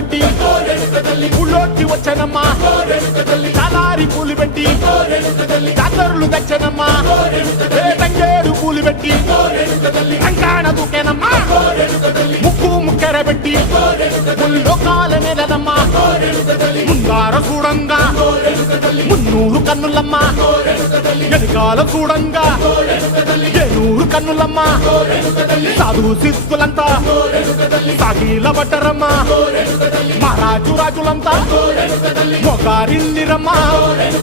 కట్టి ఊళ్ళోకి వచ్చనమ్మా చాలారి పూలు పెట్టి జాతరులు తెచ్చనమ్మా తంగేడు పూలు పెట్టి కంకాణ దూకేనమ్మా ముక్కు ముక్కెర పెట్టి ముల్లోకాల నెలనమ్మా ముందార చూడంగా మున్నూరు కన్నులమ్మా వెనకాల చూడంగా ఏనూరు కన్నులమ్మా సాధు శిస్తులంతా సాగిల పడ్డరమ్మా మహారాజు రాజులంతా మొగారిల్లిరమ్మా